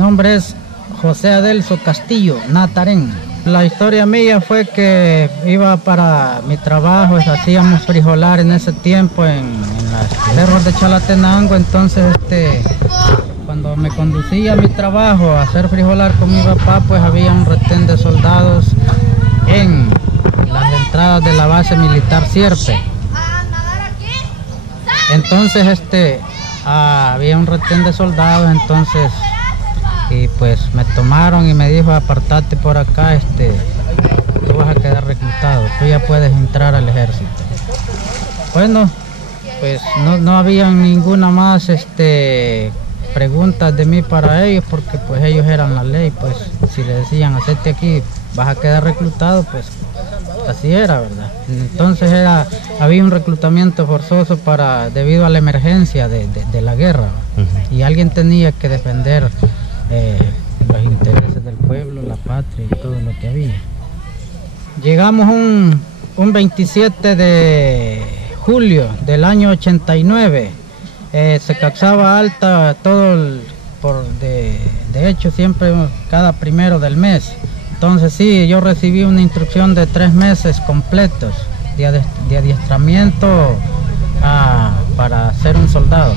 nombre es José Adelso Castillo Natarén. La historia mía fue que iba para mi trabajo, hacíamos frijolar en ese tiempo en las cerros de Chalatenango. Entonces cuando me conducía a mi trabajo a hacer frijolar con mi papá, pues había un retén de soldados en las entradas de la base militar Sierpe. Entonces había un retén de soldados, entonces y pues me tomaron y me dijo: apartate por acá, tú vas a quedar reclutado, tú ya puedes entrar al ejército. Bueno, pues no había ninguna más preguntas de mí para ellos, porque pues ellos eran la ley. Pues si le decían: hacete aquí, vas a quedar reclutado, pues así era, ¿verdad? Entonces había un reclutamiento forzoso debido a la emergencia de la guerra, y alguien tenía que defender los intereses del pueblo, la patria y todo lo que había. Llegamos un 27 de julio del año 89. Se causaba alta de hecho siempre cada primero del mes. Entonces sí, yo recibí una instrucción de 3 meses completos de adiestramiento para ser un soldado.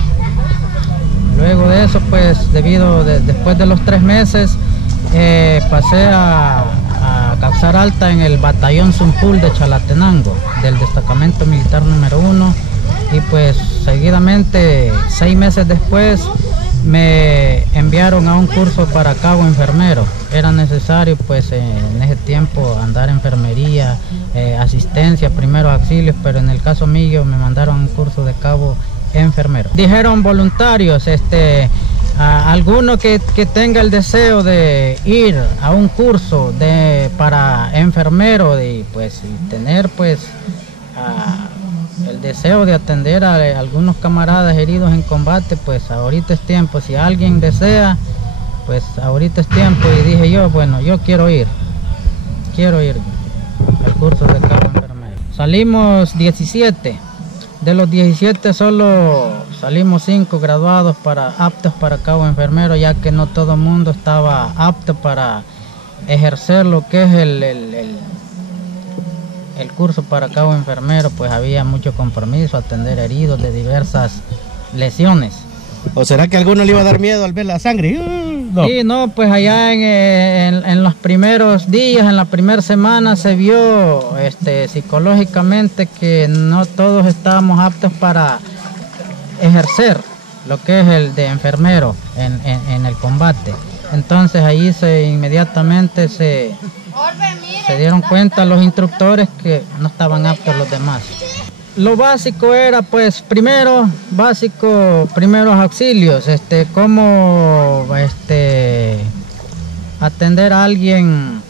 Luego de eso, pues después de los 3 meses, pasé a causar alta en el batallón Zumpul de Chalatenango, del destacamento militar número 1, y pues seguidamente, 6 meses después, me enviaron a un curso para cabo enfermero. Era necesario pues en ese tiempo andar enfermería, asistencia, primeros auxilios, pero en el caso mío me mandaron a un curso de cabo enfermero. Dijeron voluntarios, alguno que tenga el deseo de ir a un curso para enfermero y tener el deseo de atender a algunos camaradas heridos en combate, pues ahorita es tiempo. Si alguien desea, pues ahorita es tiempo. Y dije yo, bueno, yo quiero ir al curso de cabo enfermero. Salimos 17. De los 17 solo salimos 5 graduados aptos para cabo enfermero, ya que no todo el mundo estaba apto para ejercer lo que es el curso para cabo enfermero. Pues había mucho compromiso, atender heridos de diversas lesiones. ¿O será que a alguno le iba a dar miedo al ver la sangre? No. Sí, no, pues allá en los primeros días, en la primera semana, se vio psicológicamente que no todos estábamos aptos para ejercer lo que es el de enfermero en el combate. Entonces ahí inmediatamente se dieron cuenta los instructores que no estaban aptos los demás. Lo básico era primeros auxilios, cómo atender a alguien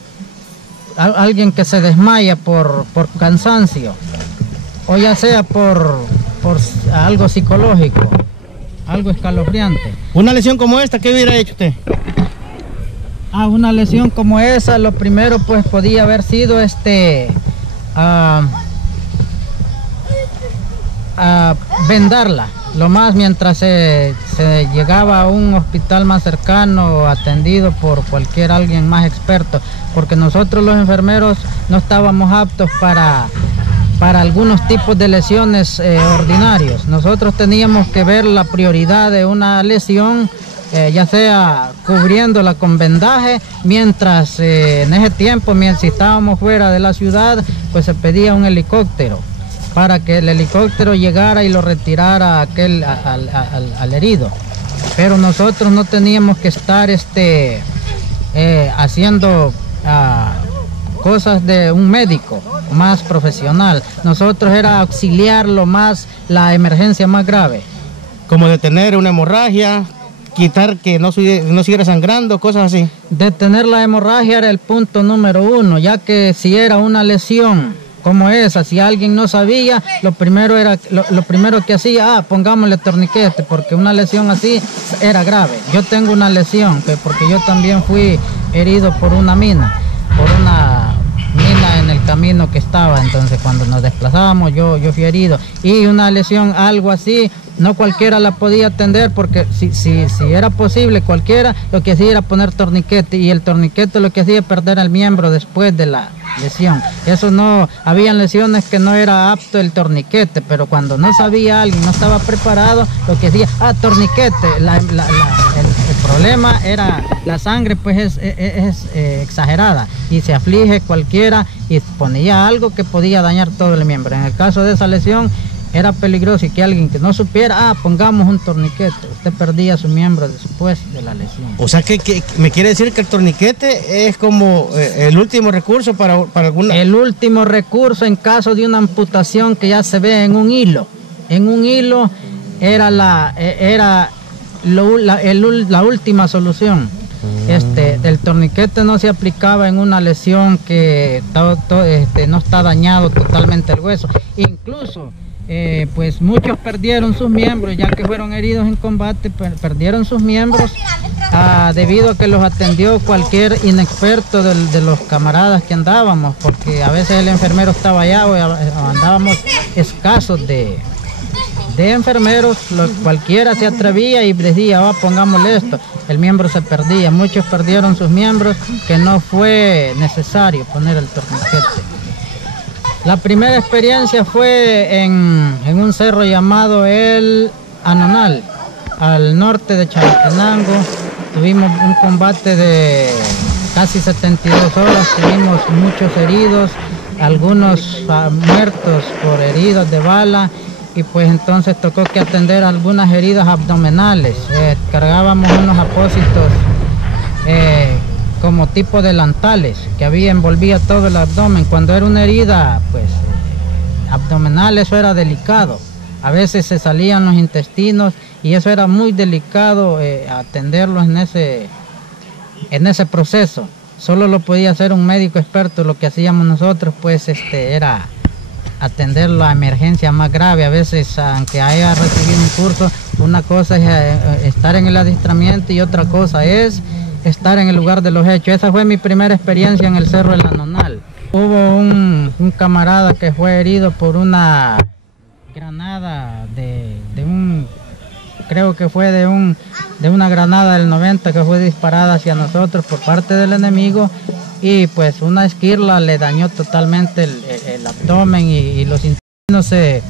que se desmaya por cansancio, o ya sea por algo psicológico, algo escalofriante. Una lesión como esta, ¿qué hubiera hecho usted? Una lesión como esa, lo primero pues podía haber sido vendarla lo más mientras se llegaba a un hospital más cercano, atendido por alguien más experto, porque nosotros los enfermeros no estábamos aptos para algunos tipos de lesiones ordinarios. Nosotros teníamos que ver la prioridad de una lesión, ya sea cubriéndola con vendaje, mientras en ese tiempo, si estábamos fuera de la ciudad, pues se pedía un helicóptero para que el helicóptero llegara y lo retirara al herido. Pero nosotros no teníamos que estar haciendo cosas de un médico más profesional. Nosotros era auxiliar la emergencia más grave. Como detener una hemorragia, quitar que no siguiera sangrando, cosas así. Detener la hemorragia era el punto número 1, ya que si era una lesión como esa, si alguien no sabía, lo primero que hacía, pongámosle torniquete, porque una lesión así era grave. Yo tengo una lesión, porque yo también fui herido por una mina en el camino que estaba. Entonces cuando nos desplazábamos yo fui herido. Y una lesión, algo así, no cualquiera la podía atender, porque si era posible cualquiera, lo que hacía era poner torniquete, y el torniquete lo que hacía es perder el miembro después de la lesión. Eso no, habían lesiones que no era apto el torniquete, pero cuando no sabía alguien, no estaba preparado, lo que hacía, torniquete. El problema era la sangre, pues es exagerada, y se aflige cualquiera y ponía algo que podía dañar todo el miembro. En el caso de esa lesión era peligroso, y que alguien que no supiera, pongamos un torniquete, usted perdía su miembro después de la lesión. O sea que me quiere decir que el torniquete es como el último recurso para alguna... El último recurso en caso de una amputación que ya se ve en un hilo. En un hilo era la última solución. El torniquete no se aplicaba en una lesión que no está dañado totalmente el hueso. Incluso pues muchos perdieron sus miembros, ya que fueron heridos en combate, perdieron sus miembros debido a que los atendió cualquier inexperto de los camaradas que andábamos, porque a veces el enfermero estaba allá o andábamos escasos de enfermeros. Cualquiera se atrevía y decía, pongámosle esto, el miembro se perdía. Muchos perdieron sus miembros, que no fue necesario poner el torniquete. La primera experiencia fue en un cerro llamado El Anonal, al norte de Chalatenango. Tuvimos un combate de casi 72 horas, tuvimos muchos heridos, algunos muertos por heridas de bala, y pues entonces tocó que atender algunas heridas abdominales. Cargábamos unos apósitos como tipo delantales que envolvía todo el abdomen. Cuando era una herida pues abdominal, eso era delicado. A veces se salían los intestinos y eso era muy delicado atenderlos en ese proceso. Solo lo podía hacer un médico experto. Lo que hacíamos nosotros pues era atender la emergencia más grave. A veces, aunque haya recibido un curso, una cosa es estar en el adiestramiento y otra cosa es estar en el lugar de los hechos. Esa fue mi primera experiencia en el Cerro El Anonal. Hubo un camarada que fue herido por una granada creo que fue de una granada del 90 que fue disparada hacia nosotros por parte del enemigo, y pues una esquirla le dañó totalmente el abdomen, y los intestinos se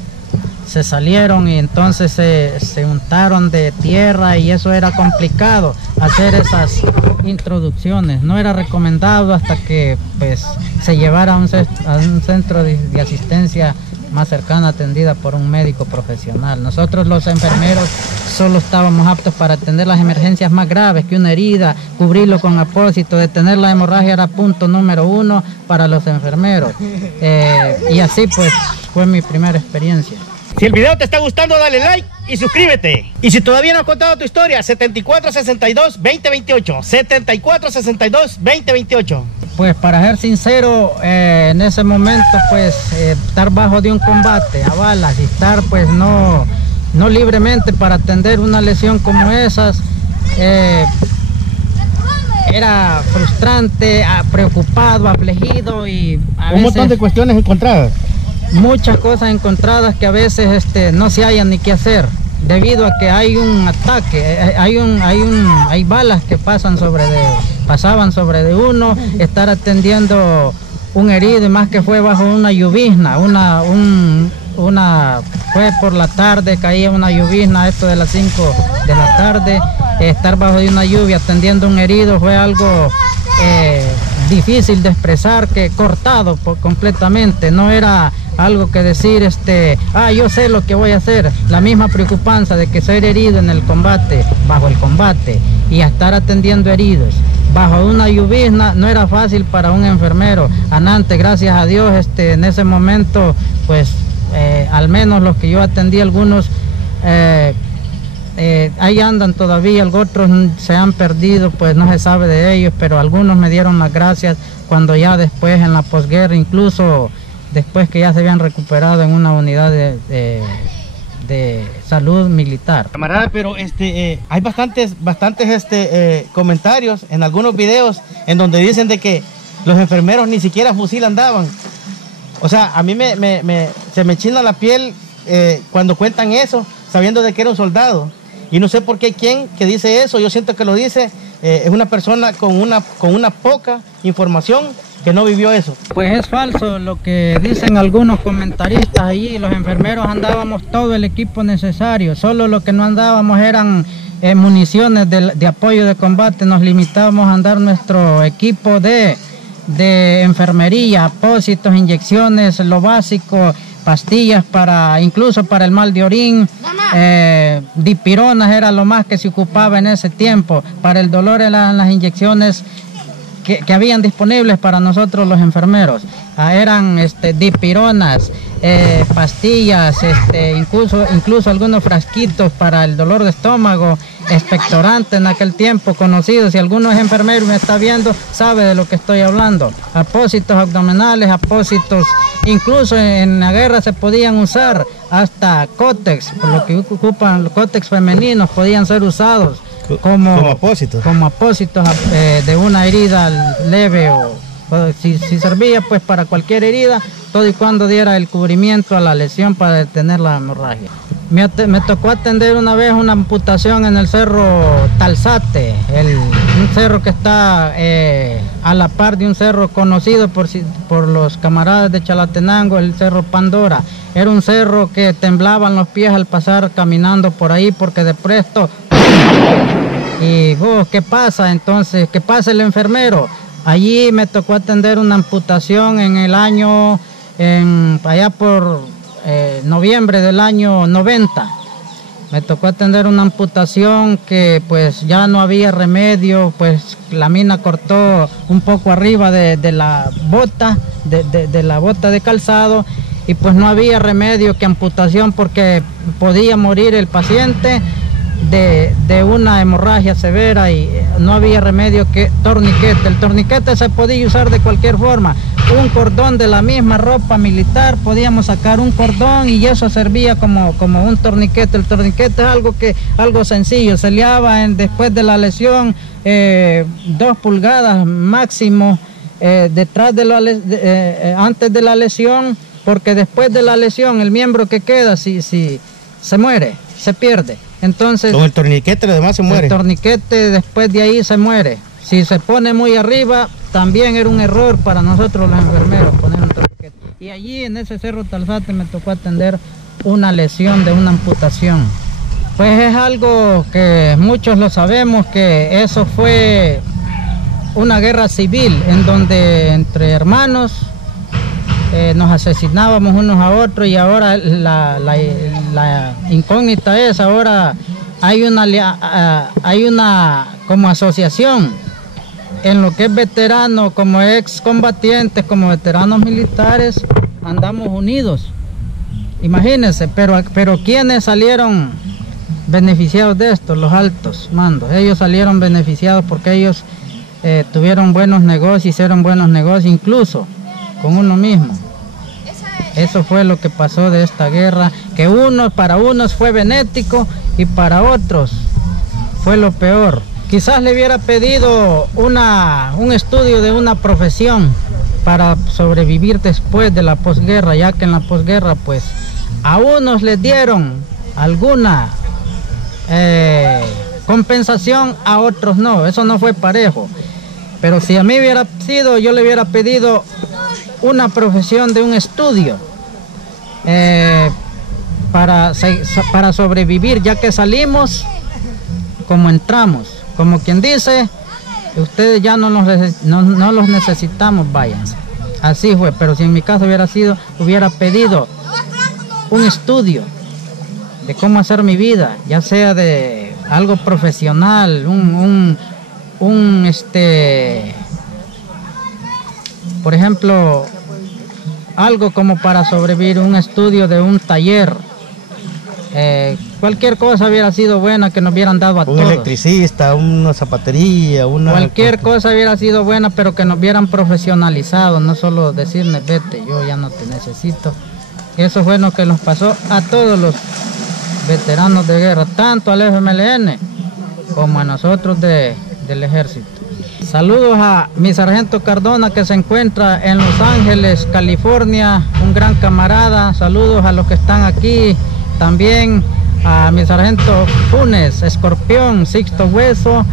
salieron, y entonces se untaron de tierra, y eso era complicado hacer esas introducciones. No era recomendado hasta que pues se llevara a un centro de asistencia más cercana, atendida por un médico profesional. Nosotros los enfermeros solo estábamos aptos para atender las emergencias más graves, que una herida, cubrirlo con apósito, detener la hemorragia era punto número 1 para los enfermeros. Y así pues fue mi primera experiencia. Si el video te está gustando, dale like y suscríbete. Y si todavía no has contado tu historia, 7462-2028. 7462-2028. Pues para ser sincero, en ese momento pues estar bajo de un combate a balas y estar pues no libremente para atender una lesión como esas, era frustrante, preocupado, afligido, y a veces un montón de cuestiones encontradas. Muchas cosas encontradas que a veces no se hallan ni qué hacer, debido a que hay un ataque, hay balas que pasaban sobre de uno, estar atendiendo un herido, y más que fue bajo una llovizna, fue por la tarde, caía una llovizna, esto de las 5 de la tarde, estar bajo de una lluvia atendiendo un herido fue algo difícil de expresar, que cortado completamente. No era algo que decir, yo sé lo que voy a hacer. La misma preocupancia de que ser herido en el combate, bajo el combate, y a estar atendiendo heridos bajo una llovizna no era fácil para un enfermero. Antes, gracias a Dios, en ese momento, pues al menos los que yo atendí, algunos ahí andan todavía, otros se han perdido, pues no se sabe de ellos, pero algunos me dieron las gracias cuando ya después, en la posguerra, incluso después que ya se habían recuperado en una unidad de salud militar. Camarada, pero hay bastantes comentarios en algunos videos en donde dicen de que los enfermeros ni siquiera fusil andaban. O sea, a mí se me china la piel cuando cuentan eso, sabiendo de que era un soldado. Y no sé por qué quién que dice eso, yo siento que lo dice es una persona con una poca información que no vivió eso. Pues es falso lo que dicen algunos comentaristas allí. Los enfermeros andábamos todo el equipo necesario, solo lo que no andábamos eran municiones de apoyo de combate. Nos limitábamos a andar nuestro equipo de enfermería, apósitos, inyecciones, lo básico, pastillas incluso para el mal de orín, dipironas era lo más que se ocupaba en ese tiempo. Para el dolor eran las inyecciones que habían disponibles para nosotros los enfermeros. Eran dipironas, pastillas, incluso algunos frasquitos para el dolor de estómago, expectorantes en aquel tiempo conocidos. Si algunos enfermeros me está viendo, sabe de lo que estoy hablando. Apósitos abdominales, apósitos, incluso en la guerra se podían usar hasta cótex, por lo que ocupan cótex femeninos, podían ser usados como apósitos de una herida leve o si servía pues para cualquier herida, todo y cuando diera el cubrimiento a la lesión para detener la hemorragia. Me tocó atender una vez una amputación en el cerro Talzate, un cerro que está a la par de un cerro conocido por los camaradas de Chalatenango, el cerro Pandora. Era un cerro que temblaban los pies al pasar caminando por ahí porque de presto... Y ¿qué pasa entonces? ¿Qué pasa el enfermero? Allí me tocó atender una amputación en el año, allá por noviembre del año 90. Me tocó atender una amputación que pues ya no había remedio, pues la mina cortó un poco arriba de la bota, de la bota de calzado, y pues no había remedio que amputación porque podía morir el paciente de una hemorragia severa y no había remedio que torniquete. El torniquete se podía usar de cualquier forma. Un cordón de la misma ropa militar, podíamos sacar un cordón y eso servía como un torniquete. El torniquete es algo sencillo, se liaba después de la lesión 2 pulgadas máximo detrás de antes de la lesión, porque después de la lesión el miembro que queda si se muere, se pierde. Entonces, con el torniquete lo demás se muere. El torniquete después de ahí se muere. Si se pone muy arriba, también era un error para nosotros los enfermeros poner un torniquete. Y allí en ese cerro Talzate me tocó atender una lesión de una amputación. Pues es algo que muchos lo sabemos, que eso fue una guerra civil en donde entre hermanos nos asesinábamos unos a otros, y ahora la incógnita es, ahora hay una como asociación en lo que es veteranos, como excombatientes, como veteranos militares, andamos unidos. Imagínense, pero ¿quiénes salieron beneficiados de esto? Los altos mandos. Ellos salieron beneficiados porque ellos tuvieron buenos negocios, hicieron buenos negocios, incluso con uno mismo. Eso fue lo que pasó de esta guerra, que para unos fue benéfico y para otros fue lo peor. Quizás le hubiera pedido un estudio de una profesión para sobrevivir después de la posguerra, ya que en la posguerra pues a unos les dieron alguna compensación, a otros no. Eso no fue parejo. Pero si a mí hubiera sido, yo le hubiera pedido una profesión de un estudio para sobrevivir, ya que salimos como entramos, como quien dice, ustedes ya no los necesitamos, váyanse. Así fue. Pero si en mi caso hubiera pedido un estudio de cómo hacer mi vida, ya sea de algo profesional, por ejemplo, algo como para sobrevivir, un estudio de un taller, cualquier cosa hubiera sido buena que nos hubieran dado a todos. Un electricista, una zapatería, cualquier cosa hubiera sido buena, pero que nos hubieran profesionalizado, no solo decirme, vete, yo ya no te necesito. Eso fue lo que nos pasó a todos los veteranos de guerra, tanto al FMLN como a nosotros de del ejército. Saludos a mi sargento Cardona, que se encuentra en Los Ángeles, California, un gran camarada. Saludos a los que están aquí, también a mi sargento Funes, Escorpión, Sixto Hueso,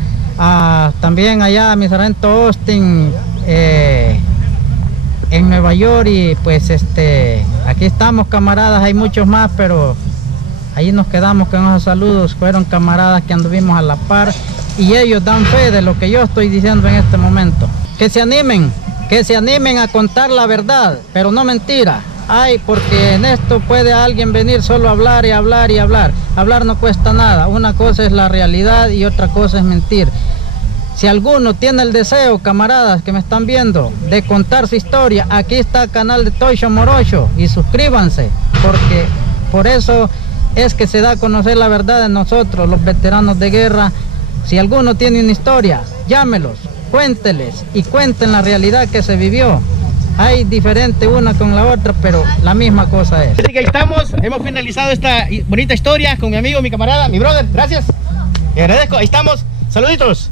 también allá a mi sargento Austin en Nueva York. Y pues aquí estamos, camaradas, hay muchos más, pero ahí nos quedamos con esos saludos. Fueron camaradas que anduvimos a la par y ellos dan fe de lo que yo estoy diciendo en este momento. Que se animen a contar la verdad, pero no mentira. Porque en esto puede alguien venir solo a hablar y hablar y hablar. Hablar no cuesta nada. Una cosa es la realidad y otra cosa es mentir. Si alguno tiene el deseo, camaradas que me están viendo, de contar su historia, aquí está el canal de Toisho Morocho y suscríbanse, porque por eso es que se da a conocer la verdad de nosotros, los veteranos de guerra. Si alguno tiene una historia, llámelos, cuénteles y cuenten la realidad que se vivió. Hay diferente una con la otra, pero la misma cosa es. Así que ahí estamos, hemos finalizado esta bonita historia con mi amigo, mi camarada, mi brother. Gracias, te agradezco, ahí estamos, saluditos.